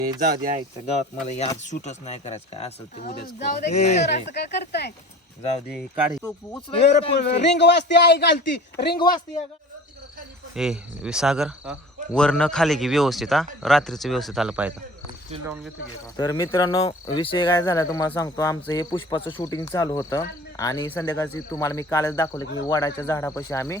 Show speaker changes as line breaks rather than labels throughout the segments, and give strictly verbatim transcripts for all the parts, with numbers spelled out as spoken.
हे जाऊ दे ऐकतं गावात मला हे आज शूटच नाही करायचं काय असं ते उद्याच
जाऊ
करू.
दे की सर, असं काय करताय?
जाऊ दे काढ
रिंग वाजते आई घालती रिंग वाजते
ए सागर वरनं खाली की व्यवस्थित हा रात्रीचं व्यवस्थित आलं पाहिजे. तर मित्रांनो विषय काय झाला तुम्हाला सांगतो. आमचं हे पुष्पाचं शूटिंग चालू होतं आणि संध्याकाळची तुम्हाला मी कालच दाखवलं की वडाच्या झाडापाशी आम्ही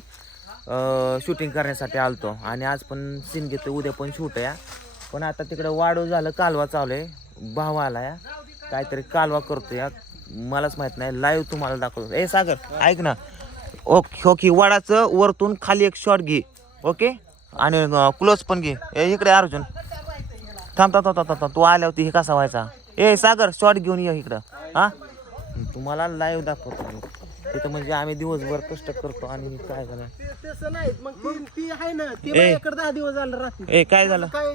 शूटिंग करण्यासाठी आलतो आणि आज पण सीन घेतो, उद्या पण शूट आहे. पण आता तिकडं वाढू झालं, कालवा चालू आहे, भाव आला या काहीतरी कालवा करतो या मलाच माहित नाही. लाईव्ह तुम्हाला दाखवतो. ए सागर ऐक ना, ओके ओके वडाचं वरतून खाली एक शॉट घे ओके आणि क्लोज पण घे. ए इकडे अर्जुन थांब थांब थांब थांब तू आल्यावरती हे कसा व्हायचा. ए सागर शॉट घेऊन ये इकडं हा, तुम्हाला लाईव्ह दाखवतो मी तिथं. म्हणजे आम्ही दिवसभर कष्ट करतो आणि काय झालं
तसं नाही मग ती- ती आहे ना ती माझ्याकडे दहा दिवस झालं राहते.
ए काय झालं
काय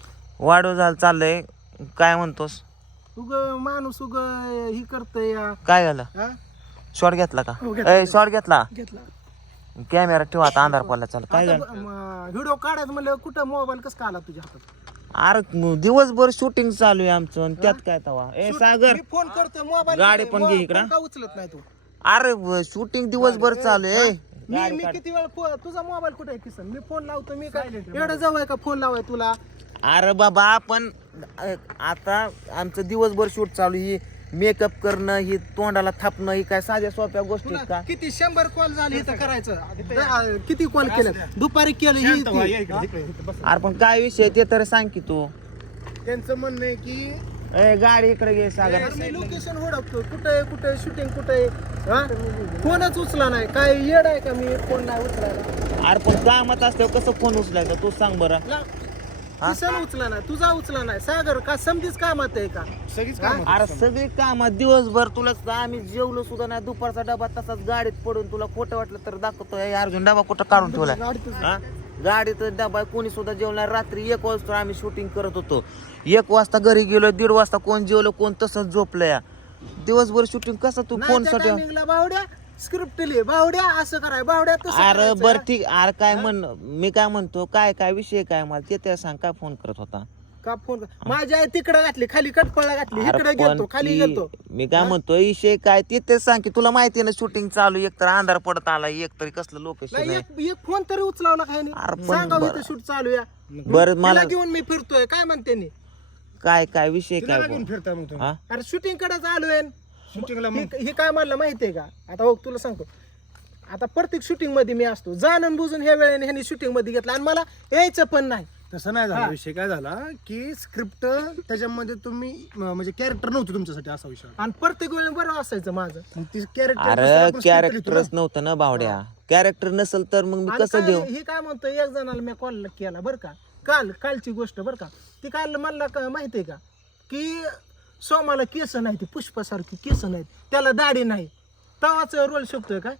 वाढू झालं चाललंय काय म्हणतोस
उग माणूस उग ही करतय या
काय झालं
हा?
शॉट घेतला का
हो, घेतला.
ए शॉट घेतला
घेतला
कॅमेरा ठेवा आता अंधार पडला चाल काय झालं.
व्हिडिओ काढायचं म्हणलं कुठं मोबाईल कसं आला तुझ्या हातात.
अरे म- दिवसभर शूटिंग चालू आहे आमचं आणि त्यात काय तवा. ए सागर
मी फोन करतोय मोबाईल
गाडी पण घे इकडं.
का उचलत नाही तू.
अरे शूटिंग दिवसभर चालू आहे.
मी मी किती वेळ फो- तुझा मोबाईल कुठे आहे किसन. मी फोन लावतो मी काय एवढं जवळ आहे का फोन लावाय तुला.
अरे बाबा आपण अ, आता आमचं दिवसभर शूट चालू ही मेकअप करणं ही तोंडाला थापणं ही काय साध्या सोप्या गोष्टी आहेत का.
किती शंभर कॉल झाले इथं करायचं. द- किती कॉल केले दुपारी केलं ही ती.
अरे पण काय विषय ते तर सांग की तू.
त्यांचं म्हणणं आहे की
ए गाडी इकडे घे सागर.
यार मी लोकेशन ओळखतो कुठे आहे कुठे शूटिंग कुठे आहे. हा? फोनच उचला नाही काय येड आहे का मी फोन नाही उचलायला.
अरे पण कामात असल्यावर कसं फोन उचलायचा तू सांग बरं.
ला- किसन उचला नाही तुझा उचला नाही सागर का समजीच कामात आहे का सगळीच
अरे सगळी कामात दिवसभर तुला आम्ही जेवलो सुद्धा नाही. दुपारचा डबा तसाच गाडीत पडून तुला खोटं वाटलं तर दाखवतोय अर्जुन डबा कुठं काढून ठेवलाय हा? गाडीत डबा कोणी सुद्धा जेवणार. रात्री एक वाजता आम्ही शूटिंग करत होतो. एक वाजता घरी गेलो, दीड वाजता कोण जेवलं कोण तसंच झोपलं या. दिवसभर शूटिंग कसं तू फोन साठी.
बावड्या स्क्रिप्ट लिहि बावड्या असं कराय बावड्या तसं
अरे
करायचं.
बर ठीक. अरे काय म्हण मी काय म्हणतो काय काय विषय काय मला ते त्या सांग काय फोन करत होता.
का फोन माझ्या तिकडे घातली खाली कटपळा घातली
अरे
इकडे
पण
गेलतो खाली
ती-
गेलतो.
मी काय म्हणतो विषय काय ते तेच सांग की तुला माहिती ना शूटिंग चालू एक तर अंधार पडत आला एक तरी कसलं लोकेशन
नाही,
आहे.
एक एक फोन तरी उचलावला काय
अरे
नाही.
पण
सांगा
बरं.
इथं शूट चालू या
बरं मला
मला घेऊन मी फिरतोय काय म्हणते नी.
काय काय विषय काय बोल.
फिरता मग
हा?
अरे शूटिंग कडेच आलोय शूटिंगला हे काय म्हणलं माहितीये का. आता हो तुला सांगतो आता प्रत्येक शूटिंग मध्ये मी असतो जाणून बुजून ह्या वेळेने ह्यांनी शूटिंग मध्ये घेतलं आणि मला यायचं पण नाही.
तसं नाही झाला विषय काय झाला की स्क्रिप्ट त्याच्यामध्ये तुम्ही म- म्हणजे कॅरेक्टर नव्हतं तुमच्यासाठी असा विषय
आणि प्रत्येक वेळेला बरं असायचं माझं.
मग ती कॅरेक्टर
अरे कॅरेक्टरच नव्हतं ना बावड्या. कॅरेक्टर नसेल तर मग मी
आणि
कसं
काय-
देऊ.
हे काय म्हणतो एक जणाला मी कॉल केला बरं का काल कालची गोष्ट बरं का. ती काल म्हणला का माहितीये का की सोमाला केस नाही ती पुष्पासारखी केस नाहीत त्याला दाढी नाही तवाच रोल शकतोय काय.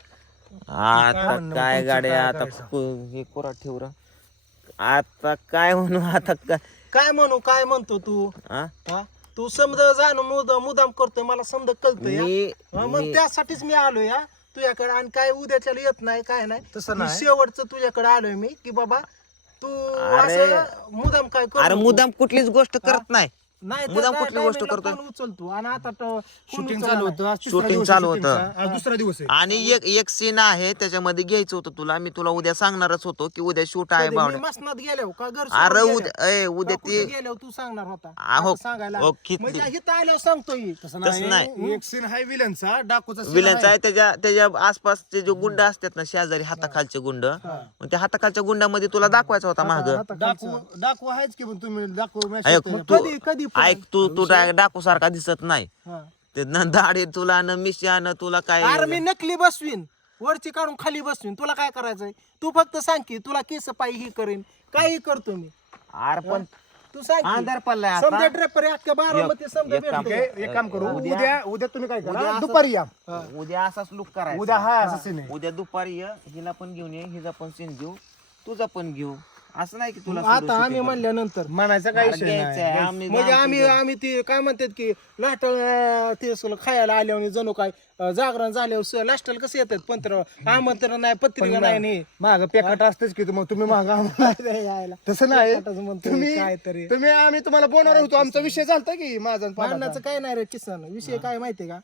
आता काय गाड्या आता कु- हे कोरा ठेव र. आता काय म्हणू आता काय
काय म्हणू काय म्हणतो तू
हा?
हा? तू समजा जाणून मुद मुदाम करतोय मला समजा कळतंय हा?
मी
हा, मग त्यासाठीच मी आलोय या तुझ्याकडे आणि काय उद्याच्याला येत नाही काय नाही
तसं
मी
नाही.
शेवटचं तुझ्याकडे आलोय मी की बाबा तू
अरे-
असं मुदाम काय करू
अरे
नको.
मुदाम कुठलीच गोष्ट करत नाही.
नाही तर
मुदाम
त्या
कुठली गोष्ट
timing ला
करतोय?
फोन उचलतो आणि आता तर फोन
शूटिंग
उचलला
चालू
नाही.
होतं आज तिसरा
Shooting
दिवस
चालू
आहे shootingचा.
होतं.
आज दुसरा दिवस आहे
आणि एक एक सीन आहे त्याच्यामध्ये घ्यायचं होतं तुला. मी तुला उद्या सांगणारच होतो की उद्या शूट आहे
कधी
बावड्या.
मी मसनात गेलो का घर
अरे
सोडून
उद्या ए उद्या
गेलो?
ते
कुठं गेलो तू सांगणार होता
आहो,
आता सांगायला
ओ, किती-
म्हणजे इथं आल्यावर सांगतोय
तसं
तसं
नाही एक सीन आहे विलनचा डाकूचा scene
विलनचा आहे त्याच्या त्याच्या आसपासचे जे गुंड असतात ना शेजारी हाताखालचे गुंड मग त्या हाताखालच्या गुंडामध्ये तुला दाखवायचा होता माग.
डाकू डाकू आहेच की पण तुम्ही डाकू match
ऐक
होतंय.
तू
कधी कधी पण.
ऐक तू तू डाकू सारखा दिसत नाही.
हा.
ते न दाढी तुला न मिशा न तुला काय
अरे मी नकली बसवीन वरची काढून खाली बसवीन तुला काय करायचंय तू फक्त सांग की तुला केस पायी ही करेन काही करतो मी.
अरे पण
तू सांग की.
अंधार पडलाय आता.
समजा ड्रेपर अख्ख्या बारामती समजा
एक काम
भेटतोय.
एक एक काम करू
उद्या-
उद्या उद्या तुम्ही काय
उद्या
करा
असं-
दुपारी या
उद्या असाच लुक करायचा.
उद्या हा असं सीन आहे
उद्या दुपारी ये हिला पण घेऊन ये हिचा पण सीन घेऊ तुझा पण घेऊ असं नाही की तुला
आता आम्ही म्हणल्यानंतर
म्हणायचा काय विषय नाही.
आम्ही
म्हणजे आम्ही आम्ही ते काय म्हणतात की लास्ट ते सगळं खायला आल्यावर जणू काय अं, जागरण झाल्यावर लास्टला कसं येतात पंत्र आमंत्रण नाही पत्रिका नाही नाही
माग पेकाट असतेच की मग तुम्ही माग
यायला
तसं नाही
पेकाटच म्हणतोय
तुम्ही
काहीतरी.
तुम्ही आम्ही तुम्हाला बोलणार होतो आमचा विषय झालता की माझा आणि पाडाचा.
भांडणाचं काय नाही रे किसन विषय काय माहितीये का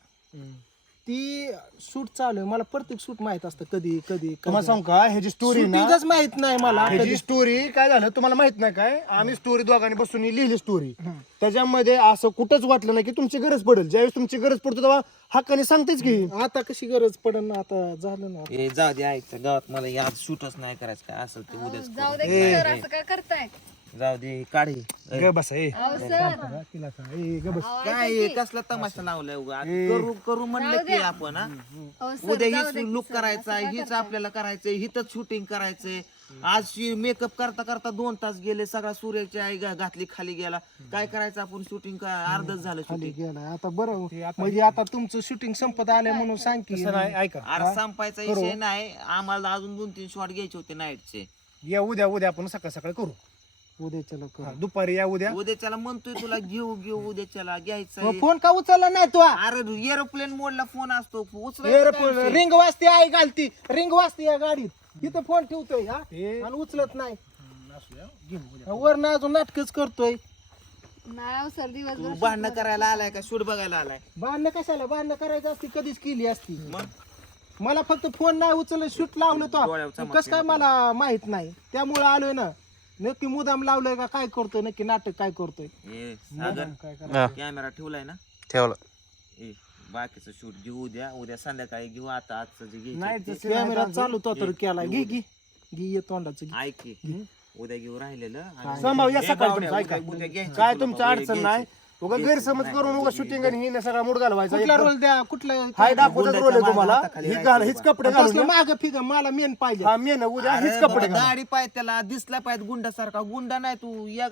ती शूट चालू आहे मला प्रत्येक शूट माहित असतं कधी कधी
तुम्हाला सांगू का ह्याची स्टोरी ना
शूटिंगच माहित नाही मला
ह्याची स्टोरी काय झालं तुम्हाला माहित नाही काय आम्ही स्टोरी दोघांनी बसून लिहिली स्टोरी त्याच्यामध्ये असं कुठंच वाटलं नाही की तुमची गरज पडेल ज्यावेळेस तुमची गरज पडतो तेव्हा हक्काने सांगतेच की
आता कशी गरज पडन आता झालं ना
ए जाऊ दे ऐकतं गावात मला हे आज शूटच नाही करायचं काय असेल ते उद्याच
जाऊ दे की सर, असं काय करताय
जाऊ दे काढ हे.
ग बसा ए
अहो सर
तिला सांग, ए, ग बस.
अहो,
काय हे, कसला तमाशा लावलाय उगा करू करू म्हणलं की आपण हा
अहो सर
उद्या
जाऊ दे
हीच
की
लुक
सर,
करायचा
असं काय
हीच
करताय?
आपल्याला करायचंय हिथंच शूटिंग करायचंय आज मेकअप करता करता दोन तास गेले सगळा सूर्याची आई घा- घातली खाली गेला काय करायचं आपण शूटिंग अर्धच झालं
खाली
शूटिंग
गेला आता बरं म्हणजे आता तुमचं शूटिंग संपत आलंय म्हणून सांग की
तसं नाही ऐका
अरे संपायचा विषय नाही आम्हाला अजून दोन तीन शॉट घ्यायचे होते नाईटचे
या उद्या उद्या आपण सकाळ सकाळ करू
उद्याच्या लोक
हा, दुपारी या उद्या
उद्याच्याला म्हणतोय तुला घेऊ घेऊ उद्याच्याला घ्यायचं
फोन का उचलला नाही तू
अरे एरोप्लेन मोडला फोन असतो उचलायचा काय विषय?
रिंग वाजते आई घालती रिंग वाजते या गाडीत तिथं फोन ठेवतोय हा
हे-
आणि उचलत नाही
असू द्या, घेऊ उद्या.
वरनं अजून नाटकच करतोय
नाही अहो सर
तू
दिवसभर
भांडणं करायला आलाय का शूट बघायला आलाय
भांडणं कशाला भांडणं करायचं असती कधीच केली असती
मग
मला फक्त फोन नाही उचललं शूट लावलं
डोळ्यावर
तो
चमक
कसं काय मला माहित नाही त्यामुळे आलोय ना नक्की मुदाम लावलंय का काय करतोय नक्की नाटक काय करतोय
ए सागर
काय करायचं?
कॅमेरा ठेवलाय ना
ठेवलं
ए बाकीचं शूट घेऊ उद्या उद्या संध्याकाळी घेऊ आता आजचं जे घ्यायचं
नाईटचं
ते.
scene आहे
कॅमेरा
आमचं.
चालू तो तर
घे,
केला
घे
घे
उद्या.
घे घे ये तोंडाचं घे.
ऐक की, उद्या घेऊ राहिलेलं आणि-
सांभाळ या
ए,
सकाळी
बावड्या,
तुमचं, ऐका.
उद्या- उद्या घ्यायचं
काय
तुला
तुमचं
बाबा,
अडचण
घ्यायचं.
नाही उगा
घ्यायचं
गैरसमज
नाही,
करून उगा
घ्यायचं.
शूटिंग आणि हिने सगळा मूड घालवायचा
कुठला
एकदम.
रोल द्या कुठला
हाय दाखवतच
गुंडाच्या
रोल आहे
मागं
तुम्हाला
हाताखाली
ही
राहायचं
घाल हीच
बाबा.
कपडे घालून या.
माग फिग मला मेन पाहिजे
हा मेन उद्या
अरे
हीच
बाबा,
कपडे घालून.
दाढी पाय त्याला दिसला पाहिजे गुंडासारखा गुंडा नाही तू या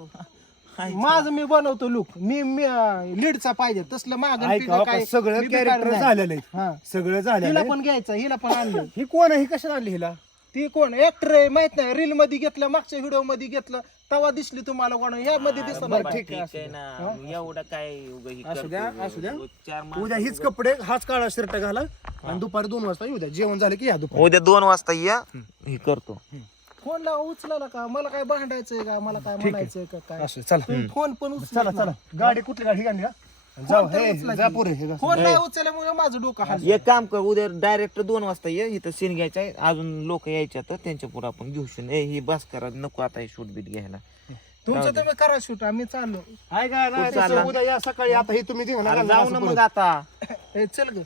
गाळ्यात
माझं मी बनवतो लुक मी लीडचा पाहिजे तसलं माग
ऐका बाबा, सगळं कॅरेक्टर झालेलं आहे
हा
सगळं
हिला
झालेलं आहे.
पण घ्यायचं हिला पण आणलं
ही कोण आहे ही कशाला आणली हिला
ती कोण ऍक्टर आहे माहित नाही रील मध्ये घेतलं मागच्या व्हिडिओ मध्ये घेतलं तेव्हा दिसली तुम्हाला कोण ह्या मध्ये दिसणार
ठीक आहे ना एवढं काय उगा ही
असू द्या
करतो.
असू द्या
चार माणसं
उद्या हीच कपडे हाच काळा शर्ट घाला आणि दुपारी दोन वाजता येऊ द्या जेवण झालं की या दुपारी
उद्या दोन वाजता या हे करतो
फोन ला उचला का मला काय भांडायचंय का मला काय म्हणायचंय का काय
असं चला
तुम्ही फोन पण उचला
चला चला गाडी कुठली गाडी आणली का जाऊ हे जा पुढे हे जा.
फोन नाही उचलल्यामुळे माझं डोकं हाल
एक काम कर उद्या डायरेक्ट दोन वाजता ये इथं सीन घ्यायचा आहे अजून लोक यायचे तर त्यांच्या पुढे आपण घेऊ शकतो ए ही बस करा नको आता हे शूट बीट घ्यायला
तुमचं तुम्ही करा शूट आम्ही चाललो
आहे का नाही
कुठं चालला?
तसं उद्या या सकाळी आता हे तुम्ही दिगा
अरे
ना
जाऊ ना मग आता
ए चल ग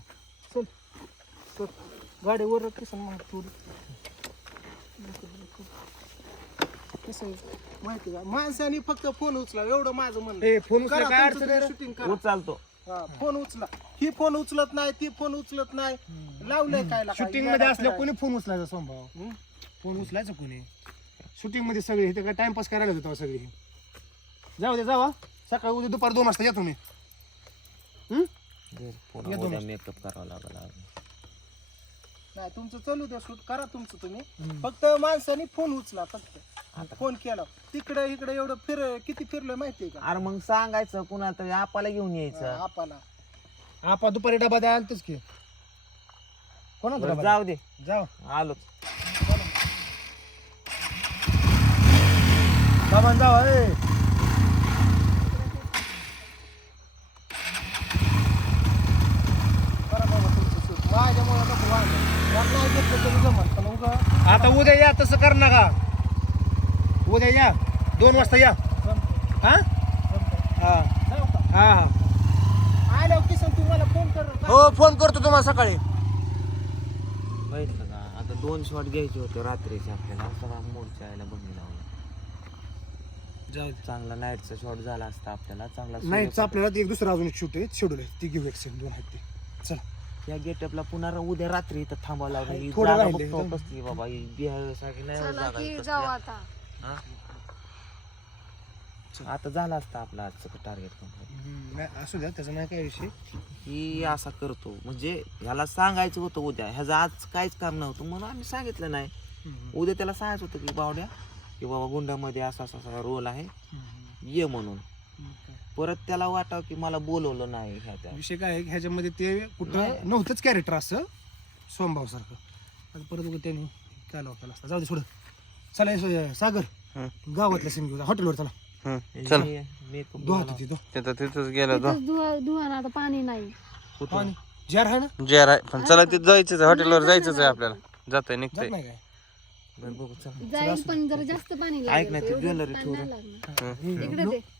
चल चल गाडी वर किसन मग थोडी कसं आहे, माहिती का माणसाने फक्त फोन उचला एवढं माझं म्हणणं
ए फोन
करा
काय अडचण आहे रे?
शूटिंग करा
उचलतो
हा, फोन उचला ही फोन उचलत नाही ती फोन उचलत नाही लावलंय काय
शूटिंग मध्ये असलं कोणी फोन उचलायचा संभाव फोन उचलायचं कोणी शूटिंग मध्ये सगळे हे काय टाइमपास करायला होतं सगळे हे. जाऊ दे जावा सकाळी उद्या दुपारी दोन वाजता या तुम्ही हम्म?
पुन्हा उद्या मेकअप करावा लागला
नाही तुमचं चालू द्या शूट करा तुमचं तुम्ही फक्त माणसाने फोन उचला फक्त फोन केला तिकडे इकडे एवढं फिर किती फिरलं माहितीये का
अरे मग सांगायचं कुणा तरी आपल्याला घेऊन यायचं
आपला
आपा दुपारी डबा द्या आणतोच की कोणाचा
बरं,
डबा
जाऊ दे
जाऊ
आलो
बाबा जावा ए
करा बाबा तुमचं शूट माझ्यामुळे नको वाढलं नाही घेतलं तरी जमल पण उगा
आता उद्या या तसं कर नका उद्या या दोन वाजता या
जमतं,
हा
जमतं.
हा
जाऊ का
हा हा
आल्यावर किसन तुम्हाला फोन कर
हो फोन करतो तुम्हाला सकाळी
बघितलं का आता दोन शॉट घ्यायचे होते रात्रीचे आपल्याला सगळा मोडच्या यायला बघणी लावला
जाऊ
चांगला नाईटचा शॉट झाला असता आपल्याला चांगला
नाईटचं आपल्याला एक दुसरं अजून एक शूट आहे शेड्यूल आहे ती घेऊ एक सेकंड दोन आहेत ते चला
या गेटअपला पुन्हा उद्या रात्री इथं थांबावं लागेल ही
थोडं
जागा
राहिलंय.
बघतो कसली बाबा ही बिहारसाठी नाही
चला
जागा
की
ही
जाऊ
कसली.
आता
हा? आता झाला असता आपला आजचं टार्गेट
हम्म, नाही असू द्या त्याचा नाही काय विषय
ही असा करतो म्हणजे ह्याला सांगायचं होतं उद्या ह्याचं आज काहीच काम नव्हतं म्हणून आम्ही सांगितलं नाही उद्या त्याला सांगायचं होतं की बावड्या की बाबा गुंडामध्ये असा असा असा रोल आहे ये म्हणून. परत त्याला वाटावं की मला बोलवलं नाही ह्या त्या
विषय काय आहे की ह्याच्यामध्ये ते कुठं नव्हतंच कॅरेक्टर असं सोमभाव सारखं. आता परत उगाच त्यांनी काय लोकांना असतं. जाऊ दे सोड. चला हे सागर गावातल्या सीन घेऊ हॉटेलवर चला.
मेकअप
धुवा तिथं
तिथं तिथंच गेलं तो
तिथंच धुवा धुवा ना आता पाणी नाही.
पाणी जार आहे ना
जेर आहे पण चला तिथं जायचंच आहे हॉटेलवर जायचंच आहे आपल्याला जातंय
जात
निघतंय
नाही काय
बरं बघू चल.
जाईल पण जरा जास्त पाणी
ऐक
लागेल.
ना, ती
एवढं
ज्वेलरी
ताण
ठेवू
नाही लागणार. इकडे दे.